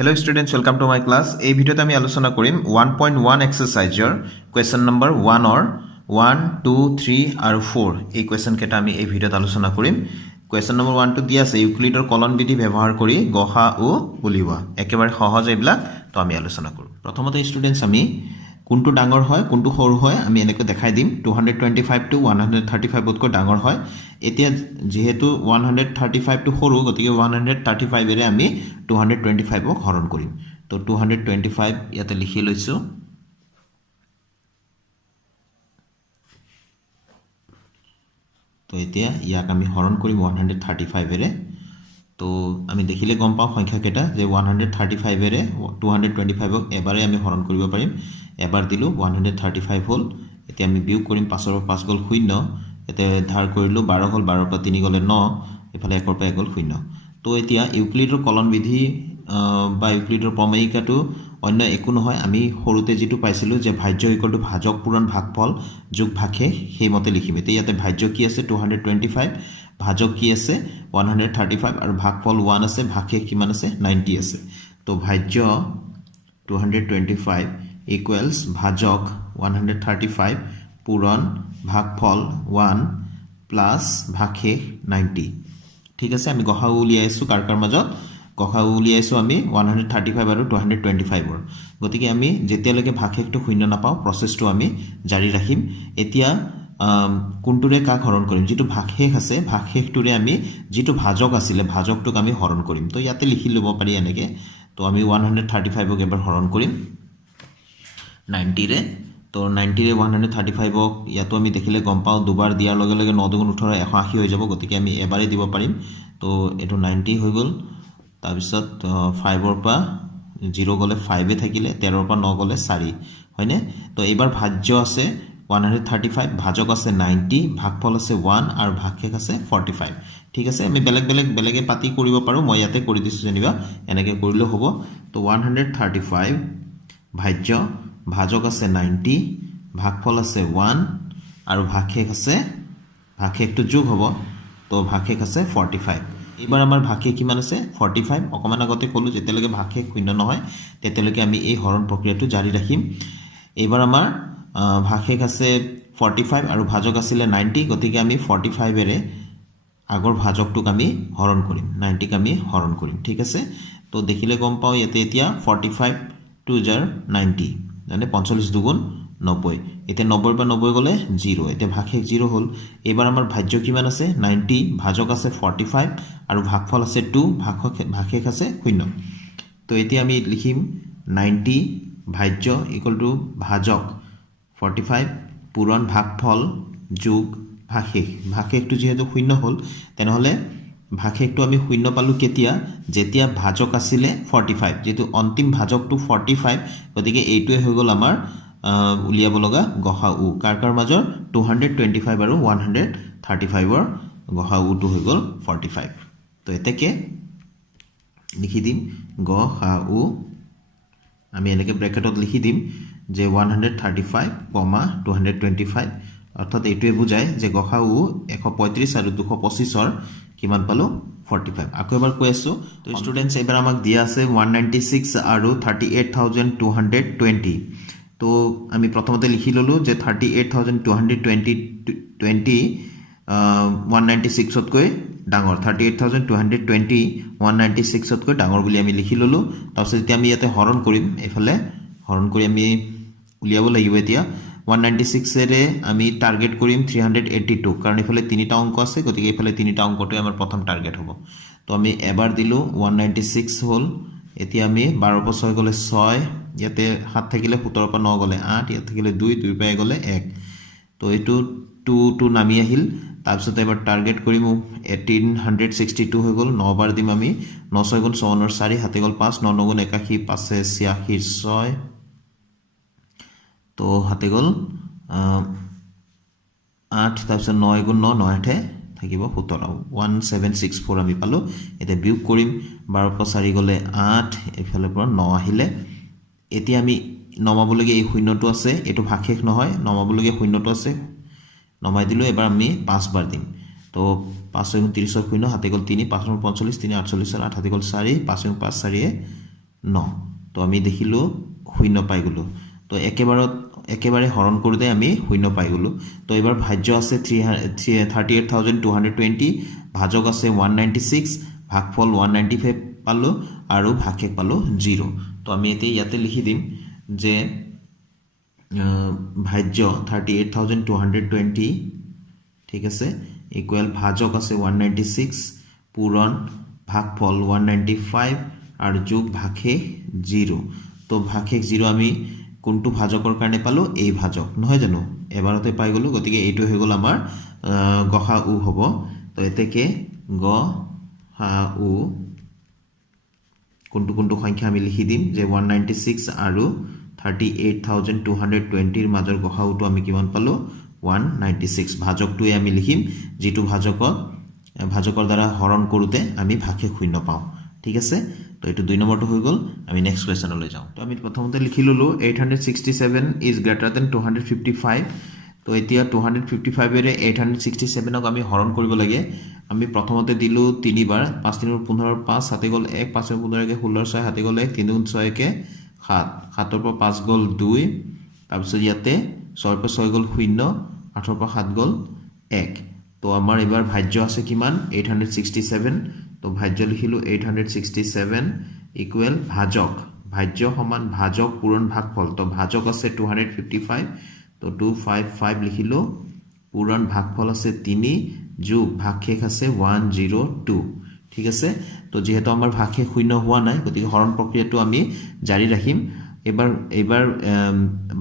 Hello students, welcome to my class. এই ভিডিওতে আমি আলোচনা কৰিম 1.1 এক্সাৰসাইজৰ কোয়েশ্চন নম্বৰ 1 অৰ 1 2 3 আৰু 4 এই কোয়েশ্চন কেটা আমি এই ভিডিওত আলোচনা কৰিম। কোয়েশ্চন নম্বৰ 1 টো দিয়া আছে ইউক্লিডৰ কলন বিধি ব্যৱহাৰ কৰি গহা ও উলিওৱা। একেবাৰে সহজ এইবিলাক তো আমি আলোচনা কৰো। প্ৰথমতে স্টুডেন্টস আমি কোনটো ডাঙৰ হয় কোনটো সৰু হয় আমি এনেকৈ দেখাই দিম। 225 টু 135 তকৈ ডাঙৰ হয়। এতিয়া যেহেতু 135 টু সৰু গতিকে 135 এৰে আমি 225 ক হৰণ কৰিম। তো 225 ইয়াতে লিখি লৈছো। তো এতিয়া ইয়াক আমি হৰণ কৰিম 135 এৰে। তো আমি দেখিলে গম পাওঁ সংখ্যা কেটা যে 135 এৰে 225 ক এবাৰে আমি হৰণ কৰিব পাৰিম। এবাৰ দিলো 135 হল। এতিয়া আমি বিয়োগ কৰিম 5 ৰ 5 গল 0। এতে ধাৰ কৰিলো 12 হল 12 পৰা 3 গলে 9 এফালে 1 পৰা 1 গল 0। তো এতিয়া ইউক্লিডৰ কলন বিধি বা ইউক্লিডৰ প্ৰমেয়িকাটো অন্য একো নহয় আমি সৰুতে যেটো পাইছিলো যে ভাজ্য ইকুয়াল টু ভাজক পূৰণ ভাগফল যোগ ভাগশেষ সেইমতে লিখিম। এতিয়া ইয়াতে ভাজ্য কি আছে 225 ভাজক কি আছে 135 আৰু ভাগফল 1 আছে ভাগশেষ কিমান আছে 90 আছে। তো ভাজ্য 225 equals ভাজক 135 পূৰণ ভাগফল 1 প্লাস ভাগশেষ 90। ঠিক আছে আমি গহা উলিয়াইছো কাৰকাৰ মাজত গহা উলিয়াইছো আমি 135 আৰু 225 ৰ। গতিকে আমি যেতিয়ালৈকে ভাগশেষটো শূন্য নাপাও প্ৰসেসটো আমি জাৰি ৰাখিম। এতিয়া কোনটোৰে কাক হৰণ কৰিম যেটো ভাগশেষ আছে ভাগশেষটোৰে আমি যেটো ভাজক আছিল ভাজকটোক আমি হৰণ কৰিম। তো ইয়াতে লিখি লব পাৰি এনেকে। তো আমি 135 ক এবাৰ হৰণ কৰিম 90 ৰে। তো 90 ৰে 135 ক ইয়াতো আমি দেখিলে গম পাও দুবাৰ দিয়াৰ লগে লগে 9 দুগুণ 18 180 হৈ যাব। গতিকে আমি এবাৰে দিব পাৰিম। তো এটো 90 হৈ গল। তাৰ পিছত 5 ৰ পৰা 0 গলে 5 এ থাকিলে 13 ৰ পৰা 9 গলে 4 হয়নে। তো এবাৰ ভাজ্য আছে 135 ভাজক আছে 90 ভাগফল আছে 1 আৰু ভাগশেষ আছে 45। ঠিক আছে আমি বেলেগে পাতি কৰিব পাৰো মই ইয়াতে কৰি দিছো যেনিবা এনেকে কৰিলে হ'ব। তো 135 ভাজ্য ভাজক আছে 90 ভাগফল আছে 1 আৰু ভাগশেষ আছে ভাগশেষটো যোগ হ'ব। তো ভাগশেষ আছে 45। এবাৰ আমাৰ ভাগশেষ কিমান আছে 45। অকমান আগতে কলো যেতিয়ালৈকে ভাগশেষ শূন্য নহয় তেতিয়ালৈকে আমি এই হৰণ প্ৰক্ৰিয়াটো জাৰি ৰাখিম। এবাৰ আমাৰ ভাগশেষ আছে 45 আৰু ভাজক আছিল 90 গতিকে আমি 45 এৰে আগৰ ভাজকটোক আমি হৰণ কৰিম 90 ক আমি হৰণ কৰিম। ঠিক আছে তো দেখিলে গম পাও ইয়াতে এতিয়া 45 2 জাৰ 90 মানে 45 দুগুণ 90। এতিয়া 90 পৰা 90 গলে 0 এতিয়া ভাগশেষ 0 হল। এবাৰ আমাৰ ভাজ্য কিমান আছে 90 ভাজক আছে 45 আৰু ভাগফল আছে 2 ভাগশেষ আছে 0। তো এতিয়া আমি লিখিম 90 ভাজ্য ইকুয়াল টু ভাজক 45 পূৰণ ভাগফল যোগ ভাগশেষ। ভাগশেষটো যেহেতু 0 হল তেনেহলে ভাগশেষটো আমি 0 পালো কেতিয়া যেতিয়া ভাজক আছিল 45 যেটো অন্তিম ভাজকটো 45 গতিকে এইটোৱে হৈ গল আমাৰ উলিয়াব লগা গহা উ কাৰকাৰ মাজৰ 225 আৰু 135 ৰ গহা উটো হৈ গল 45। তো এতেকে লিখি দিম গহা উ আমি এনেকে ব্ৰেকেটত লিখি দিম যে 135, 225 অৰ্থাৎ এইটোৱে বুজায় যে গহা উ 135 আৰু 225 ৰ কিমান পালো 45। আকৌ এবাৰ কৈ আছো। তো স্টুডেন্টস এবাৰ আমাক দিয়া আছে 196 আৰু 38220। তো আমি প্ৰথমতে লিখি ললো যে 38220 196 তকৈ ডাঙৰ 38220 196 তকৈ ডাঙৰ বুলি আমি লিখি ললো। তাৰপিছত এতিয়া আমি ইয়াতে হৰণ কৰিম এফালে হৰণ কৰি আমি উলিয়াব লাগিব। এতিয়া 196 এৰে আমি টাৰ্গেট কৰিম 382 কাৰণ এফালে তিনিটা অংক আছে গতিকে এফালে তিনিটা অংকটোৱে আমাৰ প্ৰথম টাৰ্গেট হ'ব। তো আমি এবাৰ দিলো 196 হল। এতিয়া আমি 12 পৰা 6 গলে 6 ইয়াতে 7 থাকিলে 17 পৰা 9 গলে 8 ইয়াত থাকিলে 2 2 পৰা গলে 1। তো এইটো 2 নামি আহিল। তাৰপিছত এবাৰ টাৰ্গেট কৰিম 1862 হৈ গল 9 বাৰ দিম আমি 9 6 গুণ 54 4 হাতে গল 5 9 9 গুণ 81 5 86 6 তো হাতে গল 8 তাৰপিছত 9 গুণ 9 9 8 থাকিব 17 1764 আমি পালো। এটা বিয়োগ কৰিম 12 পৰা 4 গলে 8 এফালে পৰা 9 আহিলে। এতিয়া আমি নমাবলগীয়া এই শূন্যটো আছে এটো ভাগশেষ নহয় নমাবলগীয়া শূন্যটো আছে নমাই দিলো। এবাৰ আমি 5 বাৰ দিম। তো 5 30 শূন্য হাতে গল 3 5 45 3 48 8 হাতে গল 4 5 5 4 9 তো আমি দেখিলো শূন্য পাই গলো তো একেবাৰে হৰণ কৰোতে আমি শূন্য পাই গলো তো এবাৰ ভাজ্য আছে 38220 ভাজক আছে 196 ভাগফল 195 পালো আৰু ভাগশেষ পালো 0 তো আমি এতিয়া ইয়াতে লিখি দিম যে ভাজ্য 38220 ঠিক আছে ইকুৱেল ভাজক আছে 196 পূৰণ ভাগফল 195 আৰু যোগ ভাগশেষ 0 তো ভাগশেষ 0 আমি কোনটো ভাজকৰ কাৰণে পালো এই ভাজক নহয় জানো এবাৰতে পাই গলো গতিকে এইটো হৈ গল আমাৰ গহা উ হ'ব তো এতেকে গ হা উ কোনটো সংখ্যা আমি লিখি দিম যে 196 আৰু 38220 এৰ মাজৰ গহা উটো আমি কিমান পালো 196 ভাজকটোৱে আমি লিখিম যেটো ভাজকৰ দ্বাৰা হৰণ কৰোতে আমি ভাগশেষ শূন্য পাওঁ ঠিক আছে তো এটো 2 নম্বৰটো হৈ গল আমি নেক্সট কোৱেশ্চনলৈ যাওঁ তো আমি প্ৰথমতে লিখি ললো 867 ইজ গ্ৰেটাৰ দেন 255 তো এতিয়া 255 এৰে 867 ক আমি হৰণ কৰিব লাগে আমি প্ৰথমতে দিলো 3 বাৰ 5 3 15 5 7 গল 1 5 15 কে 16 6 7 গল 1 3 6 কে 7 7 পৰা 5 গল 2 তাৰপিছত ইয়াতে 6 পৰা 6 গল 0 8 পৰা 7 গল 1 তো আমাৰ এবাৰ ভাজ্য আছে কিমান 867 তো ভাজ্য লিখিলো 867 ইকুৱেল ভাজ্য সমান ভাজক পূৰণ ভাগফল তো ভাজক আছে 255 তো 255 লিখিলো পূৰণ ভাগফল আছে 3 যোগ ভাগশেষ আছে 102 ঠিক আছে তো যেহেতু আমাৰ ভাগশেষ শূন্য হোৱা নাই গতিকে হৰণ প্ৰক্ৰিয়াটো আমি জাৰি ৰাখিম এবাৰ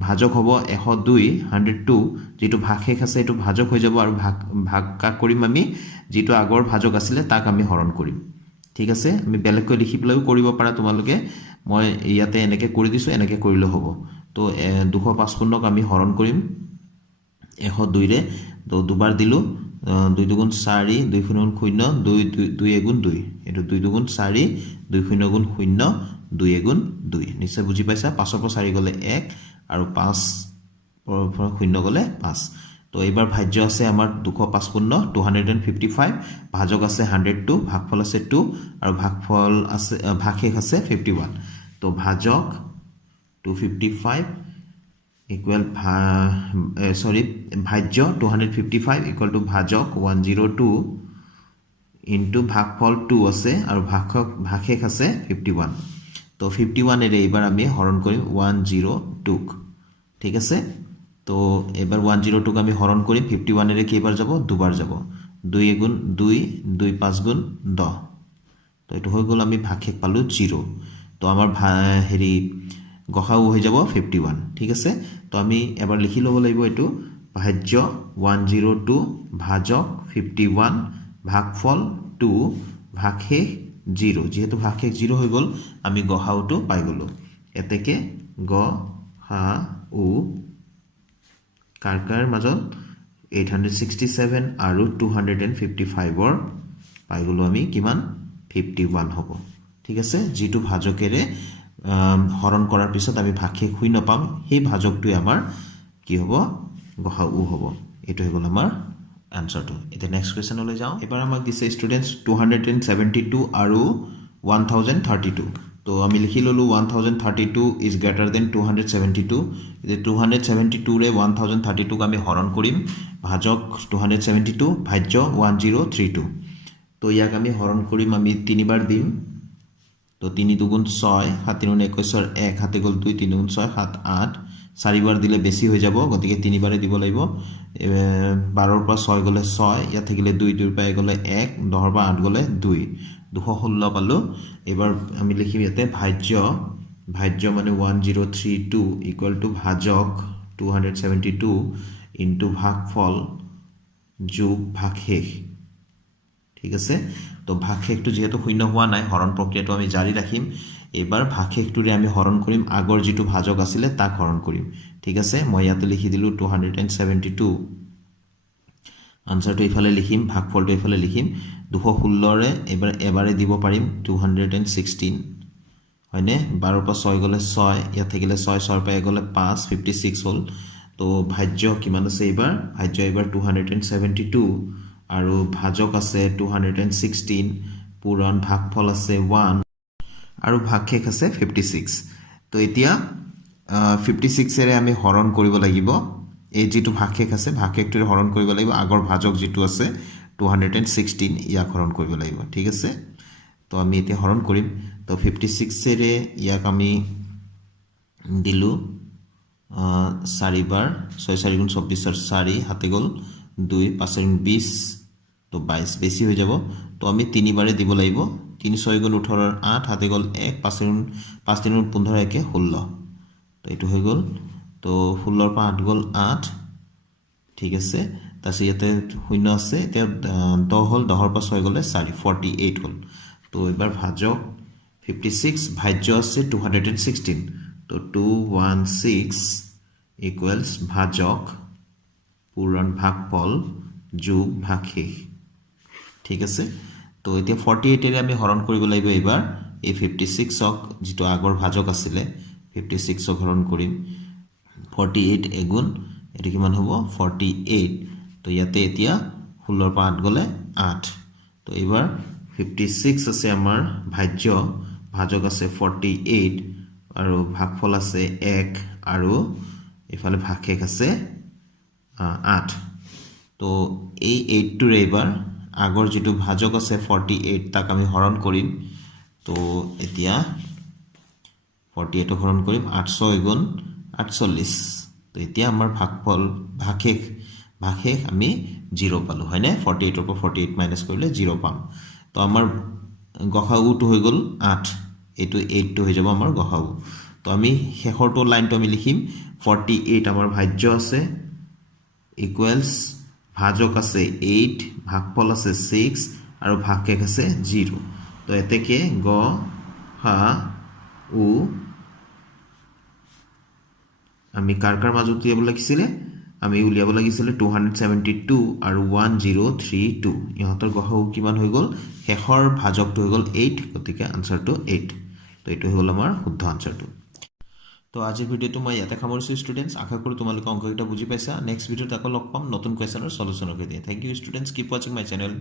ভাজক হ'ব 102 যেটো ভাগশেষ আছে এটো ভাজক হৈ যাব আৰু ভাগকা কৰিম আমি যেটো আগৰ ভাজক আছিল তাক আমি হৰণ কৰিম ঠিক আছে আমি বেলেগকৈ লিখি পেলাইও কৰিব পাৰা তোমালোকে মই ইয়াতে এনেকে কৰি দিছো এনেকে কৰিলে হ'ব তো 255 ক আমি হৰণ কৰিম 102 ৰে তো দুবাৰ দিলো 2 দুগুণ 4 2 গুণ 0 2 গুণ 2 এটো 2 দুগুণ 4 2 গুণ 0 2 গুণ 2 নিশ্চয় বুজি পাইছা 5 পৰা 4 গলে 1 আৰু 5 পৰা 0 গলে 5 তো এবাৰ ভাজ্য আছে আমাৰ 255 255 ভাজক আছে 102 ভাগফল আছে 2 আৰু ভাগফল আছে ভাগশেষ আছে 51 তো ভাজক 255 ইকুৱেল ভাজ্য 255 ইকুৱেল টু ভাজক 102 ইনটু ভাগফল 2 আছে আৰু ভাগশেষ আছে 51 তো 51 এৰে এবাৰ আমি হৰণ কৰিম 102 ঠিক আছে তো এবাৰ 102 ক আমি হৰণ কৰিম 51 এৰে কেইবাৰ যাব দুবাৰ যাব 2 গুণ 2 2 5 গুণ 10 তো এটো হৈ গল আমি ভাগশেষ পালো 0 তো আমাৰ হেৰি গসাউ হৈ যাব 51 ঠিক আছে তো আমি এবাৰ লিখি লব লাগিব এটো ভাজ্য 102 ভাজক 51 ভাগফল 2 ভাগশেষ 0 যেহেতু ভাগশেষ 0 হৈ গল আমি গসাউটো পাই গলো এতেকে গ হা উ কাৰকাৰ মাজত 867 আৰু 255 ৰ পাই গলো আমি কিমান 51 হ'ব ঠিক আছে যেটো ভাজকেৰে হৰণ কৰাৰ পিছত আমি ভাগশেষ শূন্য পাম সেই ভাজকটোই আমাৰ কি হ'ব গহা উ হ'ব এটো হৈ গল আমাৰ আনসাৰটো এটা নেক্সট কোৱেশ্চনলৈ যাওঁ এবাৰ আমাক দিছে ষ্টুডেন্টস 272 আৰু 1032 তো আমি লিখি ললো 1032 ইজ গ্ৰেটাৰ দেন 272 এ 272 ৰে 1032 ক আমি হৰণ কৰিম ভাজক 272 ভাজ্য 1032 তো ইয়াক আমি হৰণ কৰিম আমি তিনিবাৰ দিম তো 3 দুগুণ 6 7 গুণ 21 1 হাতে গল 2 3 গুণ 6 7 8 চাৰিবাৰ দিলে বেছি হৈ যাব গতিকে তিনিবাৰে দিব লাগিব 12 পৰা 6 গলে 6 ইয়া থাকিলে 2 2 পৰা গলে 1 10 পৰা 8 গলে 2 216 পালো এবাৰ আমি লিখিম ইয়াতে ভাজ্য মানে 1032 ইকুৱেল টু ভাজক 272 ইনটু ভাগফল যোগ ভাগশেষ ঠিক আছে তো ভাগশেষটো যেহেতু শূন্য হোৱা নাই হৰণ প্ৰক্ৰিয়াটো আমি জাৰি ৰাখিম এবাৰ ভাগশেষটোৰে আমি হৰণ কৰিম আগৰ যেটো ভাজক আছিল তাক হৰণ কৰিম ঠিক আছে মই ইয়াতে লিখি দিলো 272 আনসাৰটো ইফালে লিখিম ভাগফলটো ইফালে লিখিম 216 ৰে এবাৰে দিব পাৰিম 216 হয়নে 12 পৰা 6 গলে 6 ইয়া থাকিলে 6 6 পৰা গলে 5 56 হল তো ভাজ্য কিমান আছে এবাৰ ভাজ্য এবাৰ 272 আৰু ভাজক আছে 216 পূৰণ ভাগফল আছে 1 আৰু ভাগশেষ আছে 56 তো এতিয়া 56 এৰে আমি হৰণ কৰিব লাগিব এই যেটো ভাগশেষ আছে ভাগশেষটোৰে হৰণ কৰিব লাগিব আগৰ ভাজক যেটো আছে 216 ইয়াক হৰণ কৰিব লাগিব ঠিক আছে তো আমি এতিয়া হৰণ কৰিম তো 56 এৰে ইয়াক আমি দিলু 4 বাৰ 6 4 গুণ 24 4 হাতে গল 2 5 গুণ 20 তো 22 বেছি হৈ যাব তো আমি 3 বাৰে দিব লাগিব 3 6 গুণ 18 8 হাতে গল 1 5 গুণ 15 একে 16 তো এটো হৈ গল তো 16 পৰা 8 গল 8 ঠিক আছে তাছে ইয়াতে শূন্য আছে এতিয়া 10 হল 10 পৰা 6 গলে 4 48 হল তো এবাৰ ভাজক 56 ভাজ্য আছে 216 তো 216 ইকুয়ালস ভাজক পূৰণ ভাগফল যোগ ভাগশেষ ঠিক আছে তো এতিয়া 48 এৰে আমি হৰণ কৰিব লাগিব এবাৰ এই 56 ক যেটো আগৰ ভাজক আছিল 56 ক হৰণ কৰিম 48 এগুণ এটো কিমান হ'ব 48 তো ইয়াতে এতিয়া 16 পৰা 8 গলে 8 তো এবাৰ 56 আছে আমাৰ ভাজ্য ভাজক আছে 48 আৰু ভাগফল আছে 1 আৰু ইফালে ভাগশেষ আছে 8 তো এই 8 টুৰে এবাৰ আগৰ যেটো ভাজক আছে 48 তাক আমি হৰণ কৰিম তো এতিয়া 48 হৰণ কৰিম 800 গুণ 48 তো এতিয়া আমাৰ ভাগফল ভাগশেষ আমি 0 পালো হয়নে 48 পৰা 48 মাইনাস কৰিলে 0 পাম তো আমাৰ গসাগুটো হৈ গল 8 এটো 8 টো হৈ যাব আমাৰ গসাগু তো আমি শেষৰটো লাইনটো আমি লিখিম 48 আমাৰ ভাজ্য আছে ইকুয়ালস ভাজক আছে 8 ভাগফল আছে 6 আৰু ভাগশেষ আছে 0 তো এতেকে গ হা উ আমি কাৰকাৰ মাজত উলিয়াব লাগিছিলে আমি উলিয়াব লাগিছিলে 272 আৰু 1032 ইহঁতৰ গসাগু কিমান হৈ গল শেষৰ ভাজকটো হৈ গল 8 গতিকে আনসাৰটো 8 তো এটো হৈ গল আমাৰ শুদ্ধ আনসাৰটো তো আজিৰ ভিডিওটো মই ইয়াতে সামৰিছো ষ্টুডেন্টস আশা কৰো তোমালোকে অংকটা বুজি পাইছা নেক্সট ভিডিওত আকৌ লগ পাম নতুন কোৱেশ্যনৰ সলিউশনৰ সৈতে thank you students keep watching my channel